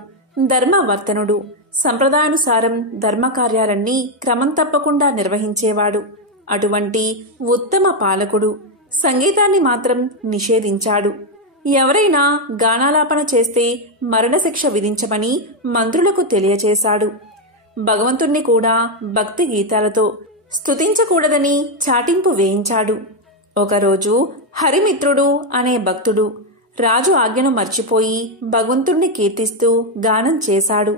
ధర్మవర్తనుడు. సంప్రదాయానుసారం ధర్మకార్యాలన్నీ క్రమం తప్పకుండా నిర్వహించేవాడు. అటువంటి ఉత్తమ పాలకుడు సంగీతాన్ని మాత్రం నిషేధించాడు. ఎవరైనా గానాలాపన చేస్తే మరణశిక్ష విధించమని మంత్రులకు తెలియచేశాడు. భగవంతుణ్ణి కూడా భక్తి గీతాలతో స్తుతించకూడదని చాటింపు వేయించాడు. ఒకరోజు హరిమిత్రుడు అనే భక్తుడు రాజు ఆజ్ఞను మర్చిపోయి భగవంతుణ్ణి కీర్తిస్తూ గానం చేశాడు.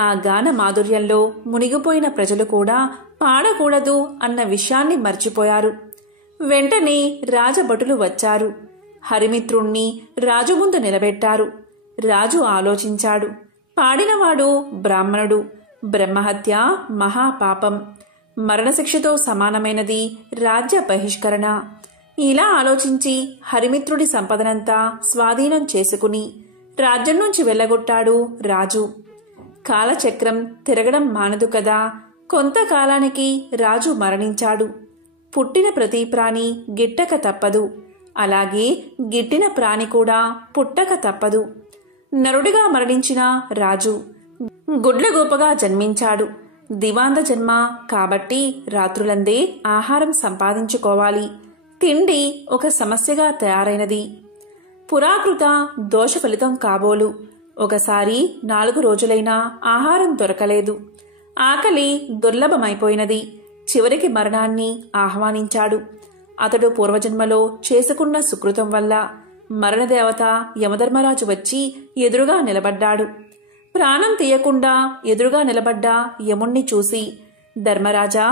ఆ గాన మాధుర్యంలో మునిగిపోయిన ప్రజలు కూడా పాడకూడదు అన్న విషయాన్ని మర్చిపోయారు. వెంటనే రాజభటులు వచ్చారు. హరిమిత్రుణ్ణి రాజు ముందు నిలబెట్టారు. రాజు ఆలోచించాడు. పాడినవాడు బ్రాహ్మణుడు. బ్రహ్మహత్య మహాపాపం, మరణశిక్షతో సమానమైనది రాజ్య బహిష్కరణ. ఇలా ఆలోచించి హరిమిత్రుడి సంపదనంతా స్వాధీనం చేసుకుని రాజ్యం నుంచి వెళ్ళగొట్టాడు రాజు. కాలచక్రం తిరగడం మానదు కదా. కొంతకాలానికి రాజు మరణించాడు. పుట్టిన ప్రతి ప్రాణి గిట్టక తప్పదు. అలాగే గిట్టిన ప్రాణి కూడా పుట్టక తప్పదు. నరుడిగా మరణించిన రాజు గుడ్లగోపగా జన్మించాడు. దివాంద జన్మ కాబట్టి రాత్రులందే ఆహారం సంపాదించుకోవాలి. తిండి ఒక సమస్యగా తయారైనది. పురాకృత దోష ఫలితం కాబోలు. ఒకసారి 4 రోజులైనా ఆహారం దొరకలేదు. ఆకలి దుర్లభమైపోయినది. చివరికి మరణాన్ని ఆహ్వానించాడు. అతడు పూర్వజన్మలో చేసుకున్న సుకృతం వల్ల మరణదేవత యమధర్మరాజు వచ్చి ఎదురుగా నిలబడ్డాడు. ప్రాణం తీయకుండా ఎదురుగా నిలబడ్డ యముణ్ణి చూసి, ధర్మరాజా,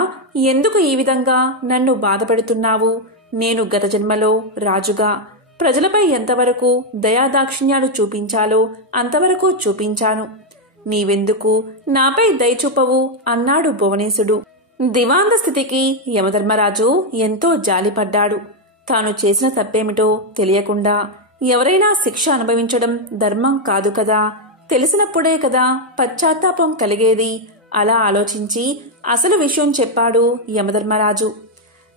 ఎందుకు ఈ విధంగా నన్ను బాధపెడుతున్నావు? నేను గత జన్మలో రాజుగా ప్రజలపై ఎంతవరకు దయాదాక్షిణ్యాలు చూపించాలో అంతవరకు చూపించాను. నీవెందుకు నాపై దయచూపవు అన్నాడు భువనేశుడు. దివాంత స్థితికి యమధర్మరాజు ఎంతో జాలిపడ్డాడు. తాను చేసిన తప్పేమిటో తెలియకుండా ఎవరైనా శిక్ష అనుభవించడం ధర్మం కాదు కదా. తెలిసినప్పుడే కదా పశ్చాత్తాపం కలిగేది. అలా ఆలోచించి అసలు విషయం చెప్పాడు యమధర్మరాజు.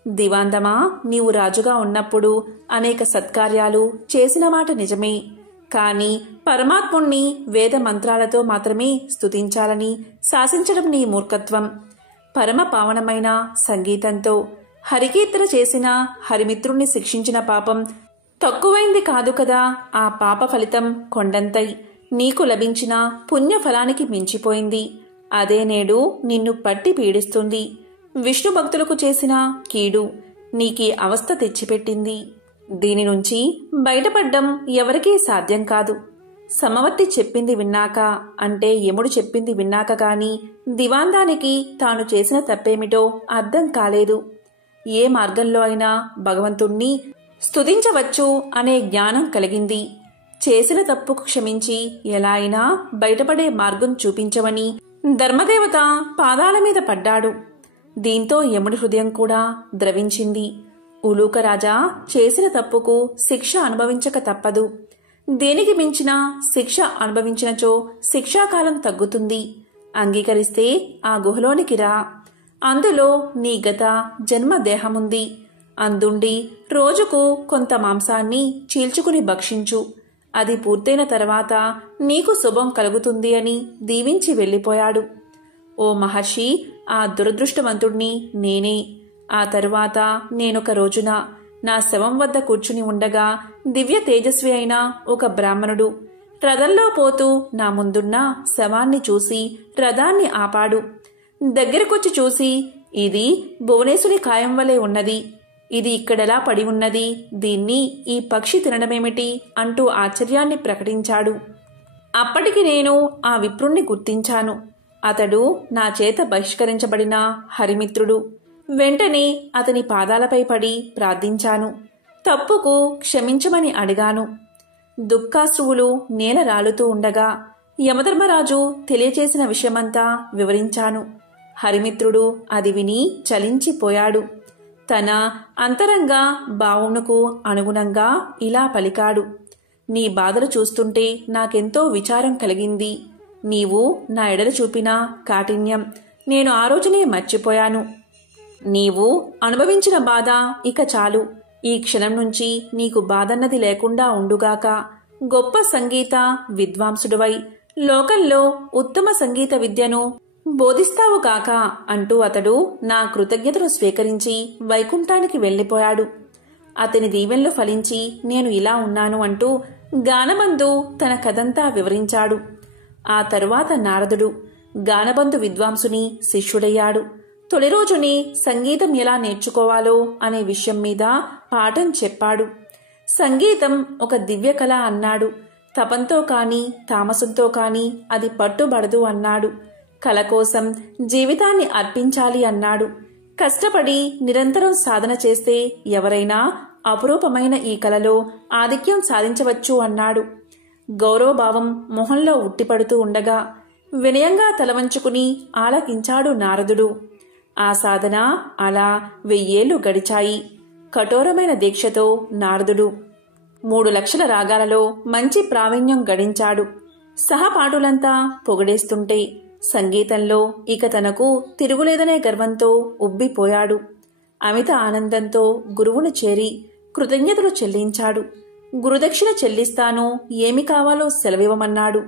దివాందమా, నీవు రాజుగా ఉన్నప్పుడు అనేక సత్కార్యాలు చేసిన మాట నిజమే. కాని పరమాత్ముణ్ణి వేద మంత్రాలతో మాత్రమే స్తుతించాలని శాసించడం నీ మూర్ఖత్వం. పరమ పావనమైన సంగీతంతో హరికీర్తన చేసిన హరిమిత్రుణ్ణి శిక్షించిన పాపం తక్కువైంది కాదు కదా. ఆ పాప ఫలితం కొండంతై నీకు లభించిన పుణ్యఫలానికి మించిపోయింది. అదే నేడు నిన్ను పట్టి పీడిస్తుంది. విష్ణు భక్తులకు చేసిన కీడు నీకీ అవస్థ తెచ్చిపెట్టింది. దీని నుంచి బయటపడ్డం ఎవరికీ సాధ్యం కాదు. సమవర్తి చెప్పింది విన్నాక, అంటే యముడు చెప్పింది విన్నాక గాని దివాందానికి తాను చేసిన తప్పేమిటో అర్థం కాలేదు. ఏ మార్గంలో అయినా భగవంతుణ్ణి స్తుతించవచ్చు అనే జ్ఞానం కలిగింది. చేసిన తప్పుకు క్షమించి ఎలా అయినా బయటపడే మార్గం చూపించవని ధర్మదేవత పాదాల మీద పడ్డాడు. దీంతో యముడి హృదయం కూడా ద్రవించింది. ఉలూకరాజా, చేసిన తప్పుకు శిక్ష అనుభవించక తప్పదు. దేనికి మించిన శిక్ష అనుభవించినచో శిక్షాకాలం తగ్గుతుంది. అంగీకరిస్తే ఆ గుహలోనికి రా. అందులో నీ గత జన్మ దేహముంది. అందుండి రోజుకు కొంత మాంసాన్ని చీల్చుకుని భక్షించు. అది పూర్తయిన తర్వాత నీకు శుభం కలుగుతుంది అని దీవించి వెళ్ళిపోయాడు. ఓ మహర్షి, ఆ దురదృష్టవంతుణ్ణి నేనే. ఆ తరువాత నేనొక రోజున నా శవం వద్ద కూర్చుని ఉండగా దివ్య తేజస్వి అయిన ఒక బ్రాహ్మణుడు రథంలో పోతూ నా ముందున్న శవాన్ని చూసి రథాన్ని ఆపాడు. దగ్గరకొచ్చి చూసి, ఇది భువనేశుని కాయం వలె ఉన్నది. ఇది ఇక్కడెలా పడి ఉన్నది? దీన్ని ఈ పక్షి తినడమేమిటి అంటూ ఆశ్చర్యాన్ని ప్రకటించాడు. అప్పటికి నేను ఆ విప్రుణ్ణి గుర్తించాను. అతడు నా చేత బహిష్కరించబడిన హరిమిత్రుడు. వెంటనే అతని పాదాలపై పడి ప్రార్థించాను. తప్పుకు క్షమించమని అడిగాను. దుఃఖాశ్రువులు నేల రాలుతూ ఉండగా యమధర్మరాజు తెలియచేసిన విషయమంతా వివరించాను. హరిమిత్రుడు అది విని చలించిపోయాడు. తన అంతరంగ భావమునకు అనుగుణంగా ఇలా పలికాడు. నీ బాధలు చూస్తుంటే నాకెంతో విచారం కలిగింది. నీవు నా ఎడల చూపిన కాఠిన్యం నేను ఆ రోజునే మర్చిపోయాను. నీవు అనుభవించిన బాధ ఇక చాలు. ఈ క్షణం నుంచి నీకు బాధన్నది లేకుండా ఉండుగాక. గొప్ప సంగీత విద్వాంసుడివై లోకంలో ఉత్తమ సంగీత విద్యను బోధిస్తావు కాక అంటూ అతడు నా కృతజ్ఞతను స్వీకరించి వైకుంఠానికి వెళ్లిపోయాడు. అతని దీవెనలు ఫలించి నేను ఇలా ఉన్నాను అంటూ గానబంధు తన కథంతా వివరించాడు. ఆ తరువాత నారదుడు గానబంధు విద్వాంసుని శిష్యుడయ్యాడు. తొలి రోజుని సంగీతం ఎలా నేర్చుకోవాలో అనే విషయం మీద పాఠం చెప్పాడు. సంగీతం ఒక దివ్య కళ అన్నాడు. తపంతో కాని తామసంతో కాని అది పట్టుబడదు అన్నాడు. కళ కోసం జీవితాన్ని అర్పించాలి అన్నాడు. కష్టపడి నిరంతరం సాధన చేస్తే ఎవరైనా అపురూపమైన ఈ కళలో ఆధిక్యం సాధించవచ్చు అన్నాడు. గౌరవభావం మొహంలో ఉట్టిపడుతూ ఉండగా వినయంగా తలవంచుకుని ఆలకించాడు నారదుడు. ఆ సాధన అలా 1000 ఏళ్లు గడిచాయి. కఠోరమైన దీక్షతో నారదుడు 3 లక్షల రాగాలలో మంచి ప్రావీణ్యం గడించాడు. సహపాఠులంతా పొగడేస్తుంటే సంగీతంలో ఇక తనకు తిరుగులేదనే గర్వంతో ఉబ్బిపోయాడు. అమిత ఆనందంతో గురువును చేరి కృతజ్ఞతలు చెల్లించాడు. గురుదక్షిణ చెల్లిస్తాను, ఏమి కావాలో సెలవివ్వమన్నాడు.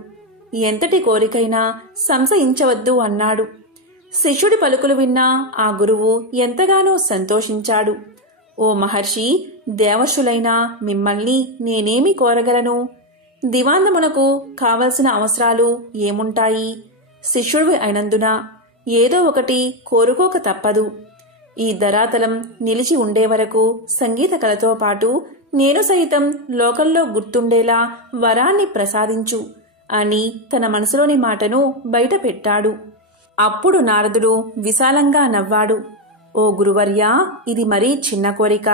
ఎంతటి కోరికైనా సంశయించవద్దు అన్నాడు. శిష్యుడి పలుకులు విన్న ఆ గురువు ఎంతగానో సంతోషించాడు. ఓ మహర్షి, దేవర్షులైన మిమ్మల్ని నేనేమి కోరగలను? దివాందమునకు కావలసిన అవసరాలు ఏముంటాయి? శిష్యుడివి అయినందున ఏదో ఒకటి కోరుకోక తప్పదు. ఈ ధరాతలం నిలిచి ఉండే వరకు సంగీత కళతో పాటు నేను సైతం లోకంలో గుర్తుండేలా వరాన్ని ప్రసాదించు అని తన మనసులోని మాటను బయట పెట్టాడు. అప్పుడు నారదుడు విశాలంగా నవ్వాడు. ఓ గురువర్యా, ఇది మరీ చిన్న కోరిక.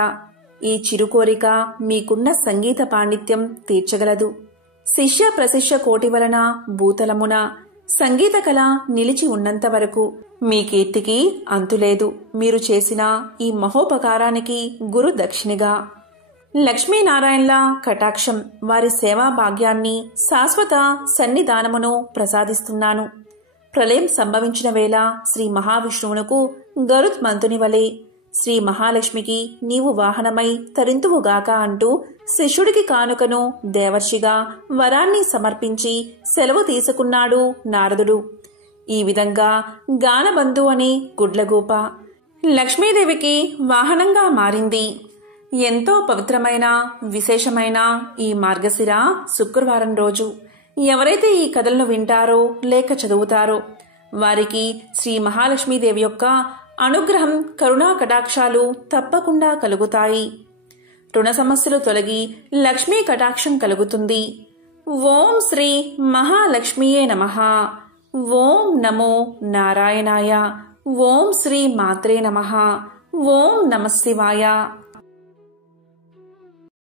ఈ చిరు కోరిక మీకున్న సంగీత పాండిత్యం తీర్చగలదు. శిష్య ప్రశిష్య కోటి వలన భూతలమున సంగీత కళ నిలిచి ఉన్నంత వరకు మీ కీర్తికి అంతులేదు. మీరు చేసిన ఈ మహోపకారానికి గురు దక్షిణిగా లక్ష్మీనారాయణల కటాక్షం, వారి సేవా భాగ్యాన్ని, శాశ్వత సన్నిధానమును ప్రసాదిస్తున్నాను. ప్రళయం సంభవించిన వేళ శ్రీ మహావిష్ణువునకు గరుత్ మంతుని వలె శ్రీ మహాలక్ష్మికి నీవు వాహనమై తరింతువుగాక అంటూ శిష్యుడికి కానుకను దేవర్షిగా వరాన్ని సమర్పించి సెలవు తీసుకున్నాడు నారదుడు. ఈ విధంగా గానబంధు అనే గుడ్లగూప లక్ష్మీదేవికి వాహనంగా మారింది. ఎంతో పవిత్రమైన విశేషమైన ఈ మార్గశిర శుక్రవారం రోజు ఎవరైతే ఈ కథలను వింటారో లేక చదువుతారో వారికి శ్రీ మహాలక్ష్మీదేవి యొక్క అనుగ్రహం, కరుణా కటాక్షాలు తప్పకుండా కలుగుతాయి. రుణ సమస్యలు తొలగి లక్ష్మీ కటాక్షం కలుగుతుంది. ఓం శ్రీ మహాలక్ష్మీయే నమః. ఓం నమో నారాయణాయ. ఓం శ్రీ మాత్రే నమః. ఓం నమః శివాయ.